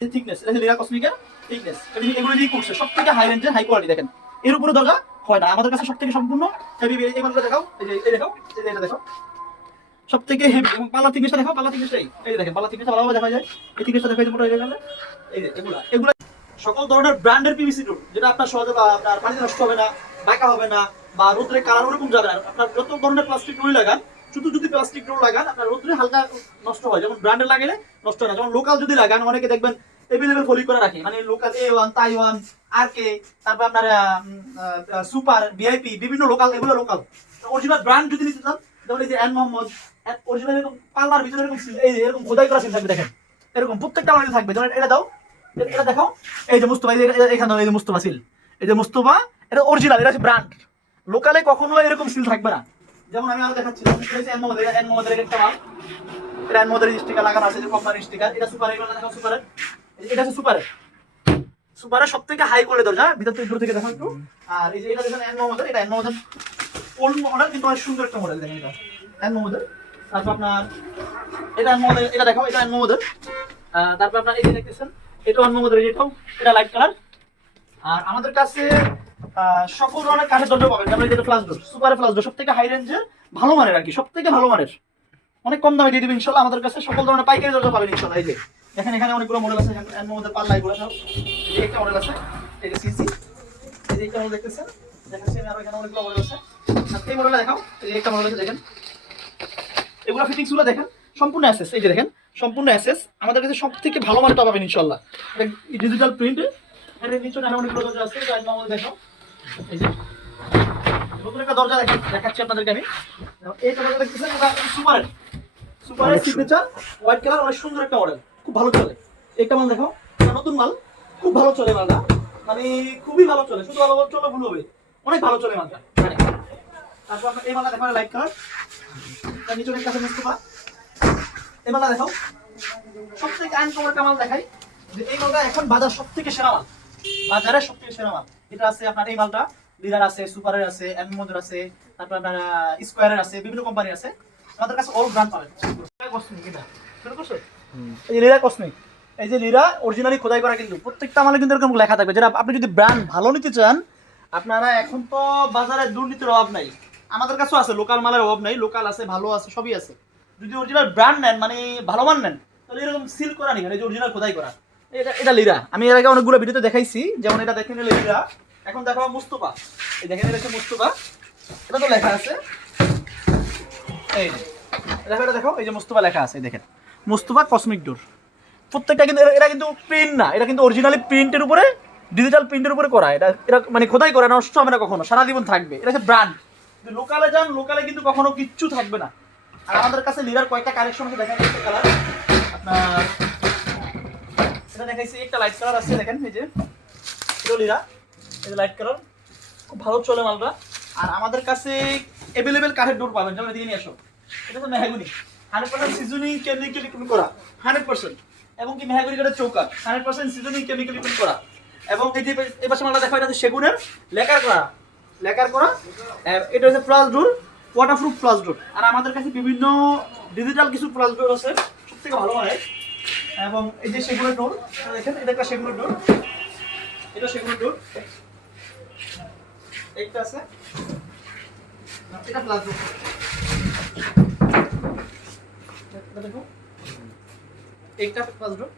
Thickness, এটা Lira কসমিকের thickness, এগুলো দিয়ে করছে সবথেকে হাই রেঞ্জের হাই কোয়ালিটি। দেখেন এর উপরে দরজা হয় না আমাদের কাছে, সবথেকে সম্পূর্ণ হেভি। এই মালটা দেখাও, এই দেখাও, এটা দেখো সবথেকে হেভি। এবং পাল্লা থিকনেসটা দেখো, পাল্লা থিকনেসটাই এই দেখেন, পাল্লা থিকনেসটা ভালোভাবে দেখা যায়। এই থিকনেসটা দেখো, এই যে মোটা হয়ে গেল, এই যে এগুলা এগুলা সকল ধরনের ব্র্যান্ডের পিভিসি ডোর, যেটা আপনার সহজে বা আপনার পানিতে নষ্ট হবে না, বাঁকা হবে না, বা রোদ্রে কালার ওরকম যাবে না। আপনার যত ধরনের প্লাস্টিক ডোরই লাগান, শুধু যদি প্লাস্টিক ডোর লাগান আপনার রোদ্রে হালকা নষ্ট হয়, যেমন ব্র্যান্ডের লাগালে নষ্ট হয় না। যেমন লোকাল যদি লাগান, অনেকে দেখবেন এভেলেবেল ফলি করে রাখে, মানে লোকাল A1, তাইওয়ান, আরকে, তারপর আপনার সুপার, ভিআইপি, বিভিন্ন লোকাল, এগুলো লোকাল। অরিজিনাল ব্র্যান্ড যদি নিতে চান, যেমন এই যে এন মোহাম্মদ, অরিজিনাল এরকম পাল্লার ভিতরে এরকম এই যে এরকম খোদাই করা সিল থাকবে, দেখেন এরকম প্রত্যেকটা আমাদের থাকবে। যেমন এটা দাও, এটা দেখো, এই যে মুস্তফা, এই যে এখানে এই যে মুস্তফা সিল, এই যে মুস্তফা, এটা অরিজিনাল, এটা হচ্ছে ব্র্যান্ড। লোকালে কখনো এরকম সিল থাকবে না। যেমন আমি আরো দেখাচ্ছিলাম, এন মোহাম্মদের একটা মাল, এটা এন মোহাম্মদের স্টিকার লাগানো আছে, যে কোম্পানির স্টিকার। এটা সুপার, এগুলো দেখো সুপারের, এটা হচ্ছে সুপারের, সুপারের সবথেকে হাই কোয়ালিটি দরজা, ভিতর থেকে দূর থেকে দেখো একটু। আর এই যে এটা দেখেন এন মোহাম্মদের, এটা এন মোহাম্মদের ওল্ড মডেল, কিন্তু অনেক সুন্দর একটা মডেল। দেখেন এটা এন মোহাম্মদের। তারপর আপনার এটা এন মোহাম্মদের, এটা দেখো, এটা এন মোহাম্মদের। তারপর আপনার এই যে দেখতেছেন, এটা এন মোহাম্মদের, এটাও, এটা লাইট কালার। আর আমাদের কাছে সকল ধরনের কাঠের দরজা পাবেন, যেমন যেটা flush door, super flush door, সবথেকে হাই রেঞ্জের, ভালো মানের আর কি, সবথেকে ভালো মানের, অনেক কম দামে দিয়ে দিবেন ইনশাআল্লাহ। আমাদের কাছে সকল ধরনের পাইকারি দরজা পাবেন ইনশাআল্লাহ। এই যে দেখেন এখানে অনেকগুলো মডেল আছে, এর মধ্যে পাল্লা এগুলো সব, এই একটা মডেল আছে, এই যে সিসি, এই যে একটা মডেল দেখতেছেন, দেখাচ্ছি আমি, আরো এখানে অনেকগুলো মডেল আছে। আর এই মডেলটা দেখাও, এই একটা মডেল আছে, দেখেন এগুলো ফিটিংস গুলো দেখেন, সম্পূর্ণ এসএস। এই যে দেখেন সম্পূর্ণ এসএস, আমাদের কাছে সবথেকে ভালো মানটা পাবেন ইনশাআল্লাহ। ডিজিটাল প্রিন্ট, এর নিচে আরো অনেকগুলো দরজা আছে, যার নাম দেখাও। এই যে নতুন একটা দরজা দেখাচ্ছি আপনাদেরকে আমি। এই দরজা দেখতেছেন, এটা সুপারের, সুপারের সিগনেচার হোয়াইট কালার, অনেক সুন্দর একটা মডেল, খুব ভালো চলে। একটা মাল দেখো, নতুন মাল, খুব ভালো চলে মালটা, মানে খুবই ভালো চলে, শুধু ভালো চলে ভুল হবে, অনেক ভালো চলে মালটা। তারপর আপনার এই মালটা দেখো, লাইট কালার, তার নিচে একটা আছে মুস্তফা। এই মালটা দেখো, সবথেকে আনকমন একটা মাল দেখাই, যে এই মালটা এখন বাজার সবথেকে সেরা মাল, বাজারে সবথেকে সেরা মাল। এটা আছে আপনার এই মালটা, লিডার আছে, সুপারের আছে, এনমোদের আছে, তারপর আপনার স্কোয়ারের আছে, বিভিন্ন কোম্পানি আছে। আমাদের কাছে অল ব্র্যান্ড পাবেন। কসমিক, এটা শুরু করছো, এই যে লিরা কসমিক, এই যে লিরা অরিজিনালি খোদাই করা, কিন্তু প্রত্যেকটা মালে কিন্তু এরকম লেখা থাকবে। যেটা আপনি যদি ব্র্যান্ড ভালো নিতে চান, আপনারা এখন তো বাজারে দুর্নীতির অভাব নাই, আমাদের কাছেও আছে, লোকাল মালের অভাব নাই, লোকাল আছে, ভালো আছে, সবই আছে। যদি অরিজিনাল ব্র্যান্ড নেন, মানে ভালো মান নেন, তাহলে এরকম সিল করা নেই, এই যে অরিজিনাল খোদাই করা। এটা লিরা, আমি এর আগে অনেকগুলো ভিডিওতে দেখাইছি, যেমন এটা দেখেন লিরা। এখন দেখো মুস্তফা, এই দেখেন এটা হচ্ছে মুস্তফা, এটা তো লেখা আছে, এই দেখো, এটা দেখো, এই যে মুস্তফা লেখা আছে, দেখেন মুস্তফা কসমিক ডোর। প্রত্যেকটা কিন্তু এটা কিন্তু প্রিন্ট না, এটা কিন্তু অরিজিনালি প্রিন্টের উপরে, ডিজিটাল প্রিন্টের উপরে করা। এটা এটা মানে খোদাই করা, নষ্ট হবে না কখনো, সারা জীবন থাকবে। এটা হচ্ছে ব্র্যান্ড। লোকালে যান, লোকালে কিন্তু কখনো কিচ্ছু থাকবে না। আর আমাদের কাছে লিরার কয়েকটা কালেকশন আছে, দেখেন একটা কালার আপনার, এটা দেখাইছি, একটা লাইট কালার আছে, দেখেন এই যে এটা লিরা, এই যে লাইট কালার, খুব ভালো চলে মালটা। আর আমাদের কাছে অ্যাভেলেবেল কাঠের ডোর পাবেন, যেমন এদিকে নিয়ে আসো, এটা তো মেহগনি, 100% সিজনিং কেমিক্যালি করা, 100%। এবং কি মেহগনি কাঠের চৌকাঠ, 100% সিজনিং কেমিক্যালি করা। এবং এই যে এই পাশে মালটা দেখো, এটা হচ্ছে সেগুনের লেকার করা, লেকার করা। এটা হচ্ছে প্লাস ডোর, ওয়াটারপ্রুফ প্লাস ডোর। আর আমাদের কাছে বিভিন্ন ডিজিটাল কিছু প্লাস ডোর আছে, সবথেকে ভালো হয়। এবং এই যে সেগুনের ডোর, দেখেন এটা একটা সেগুনের ডোর, এটা সেগুনের ডোর, একটা আছে, এটা প্লাস ডোর, এটা দেখো, একটা প্লাস ডোর।